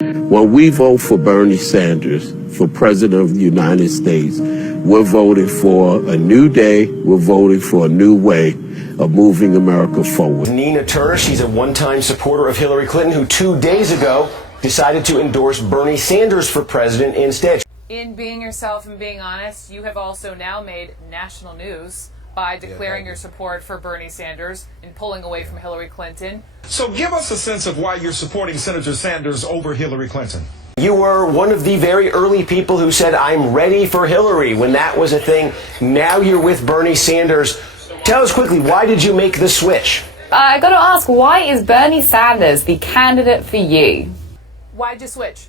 When we vote for Bernie Sanders for President of the United States, we're voting for a new day. We're voting for a new way of moving America forward. Nina Turner, she's a one-time supporter of Hillary Clinton who 2 days ago decided to endorse Bernie Sanders for president instead. In being yourself and being honest, you have also now made national news by declaring your support for Bernie Sanders and pulling away from Hillary Clinton. So give us a sense of why you're supporting Senator Sanders over Hillary Clinton. You were one of the very early people who said, I'm ready for Hillary when that was a thing. Now you're with Bernie Sanders. Tell us quickly, why did you make the switch? I got to ask, why is Bernie Sanders the candidate for you? Why did you switch?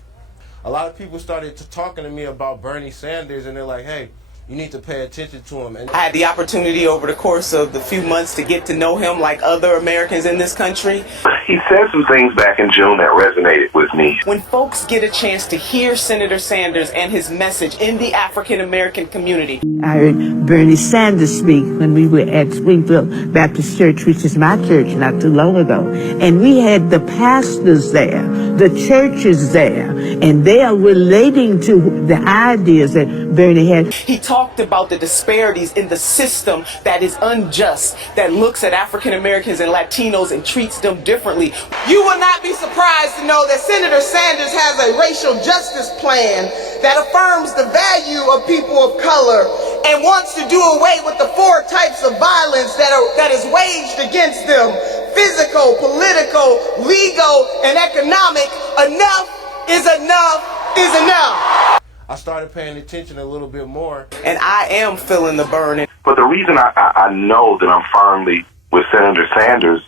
A lot of people started talking to me about Bernie Sanders, and they're like, hey, you need to pay attention to him. And I had the opportunity over the course of the few months to get to know him like other Americans in this country. He said some things back in June that resonated with me. When folks get a chance to hear Senator Sanders and his message in the African American community. I heard Bernie Sanders speak when we were at Springfield Baptist Church, which is my church, not too long ago. And we had the pastors there, the churches there, and they are relating to the ideas that Bernie had. He talked about the disparities in the system that is unjust, that looks at African Americans and Latinos and treats them differently. You will not be surprised to know that Senator Sanders has a racial justice plan that affirms the value of people of color and wants to do away with the 4 types of violence that is waged against them: physical, political, legal, and economic. Enough is enough is enough. I started paying attention a little bit more. And I am feeling the burn. But the reason I know that I'm firmly with Senator Sanders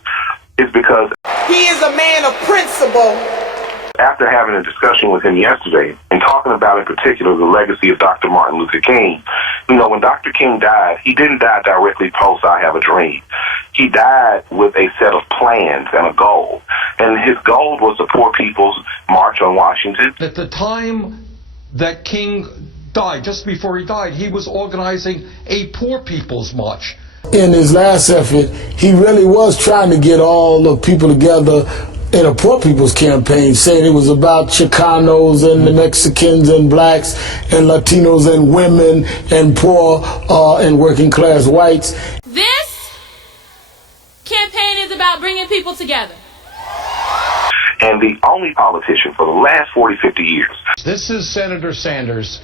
is because he is a man of principle. After having a discussion with him yesterday and talking about in particular the legacy of Dr. Martin Luther King, you know, when Dr. King died, he didn't die directly post I Have a Dream. He died with a set of plans and a goal. And his goal was the Poor People's March on Washington. At the time that King died, just before he died, he was organizing a Poor People's March. In his last effort, he really was trying to get all the people together in a poor people's campaign, saying it was about Chicanos and the Mexicans and blacks and Latinos and women and poor and working class whites. This campaign is about bringing people together. And the only politician for the last 40, 50 years. This is Senator Sanders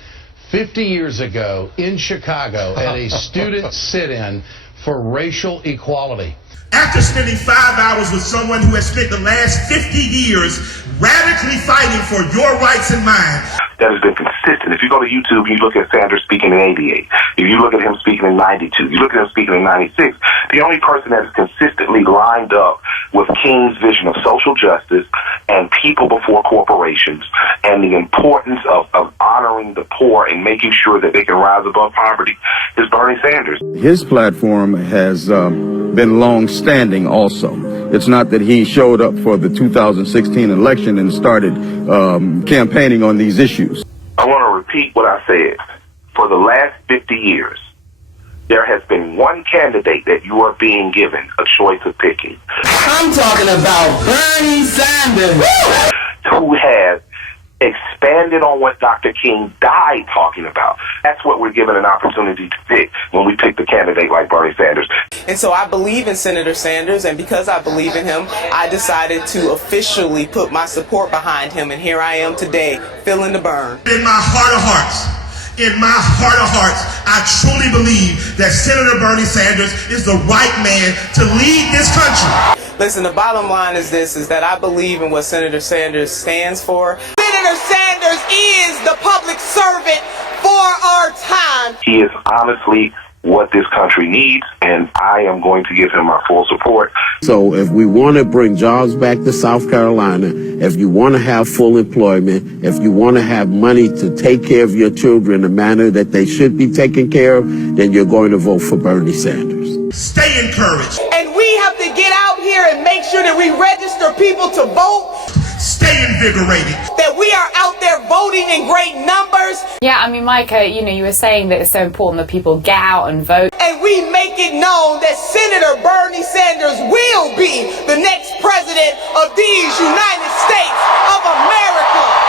50 years ago in Chicago at a student sit-in for racial equality. After spending 5 hours with someone who has spent the last 50 years radically fighting for your rights and mine. That has been consistent. If you go to YouTube and you look at Sanders speaking in 88, if you look at him speaking in 92, you look at him speaking in 96, the only person that is consistently lined up with King's vision of social justice and people before corporations and the importance of honoring the poor and making sure that they can rise above poverty is Bernie Sanders. His platform has been long-standing also. It's not that he showed up for the 2016 election and started campaigning on these issues. I want to repeat what I said. For the last 50 years, there has been one candidate that you are being given a choice of picking. I'm talking about Bernie Sanders, who has expanded on what Dr. King died talking about. That's what we're given an opportunity to pick when we pick the candidate like Bernie Sanders. And so I believe in Senator Sanders, and because I believe in him, I decided to officially put my support behind him, and here I am today, feeling the burn. In my heart of hearts, I truly believe that Senator Bernie Sanders is the right man to lead this country. Listen, the bottom line is this, is that I believe in what Senator Sanders stands for. Senator Sanders is the public servant for our time. He is honestly what this country needs, and I am going to give him my full support. So if we want to bring jobs back to South Carolina, if you want to have full employment, if you want to have money to take care of your children in a manner that they should be taken care of, then you're going to vote for Bernie Sanders. Stay encouraged. And we have to get out here and make sure that we register people to vote. Stay invigorated. That we are out there voting in great numbers. Yeah, I mean, Micah, you know, you were saying that it's so important that people get out and vote. And we make it known that Senator Bernie Sanders will be the next president of these United States of America.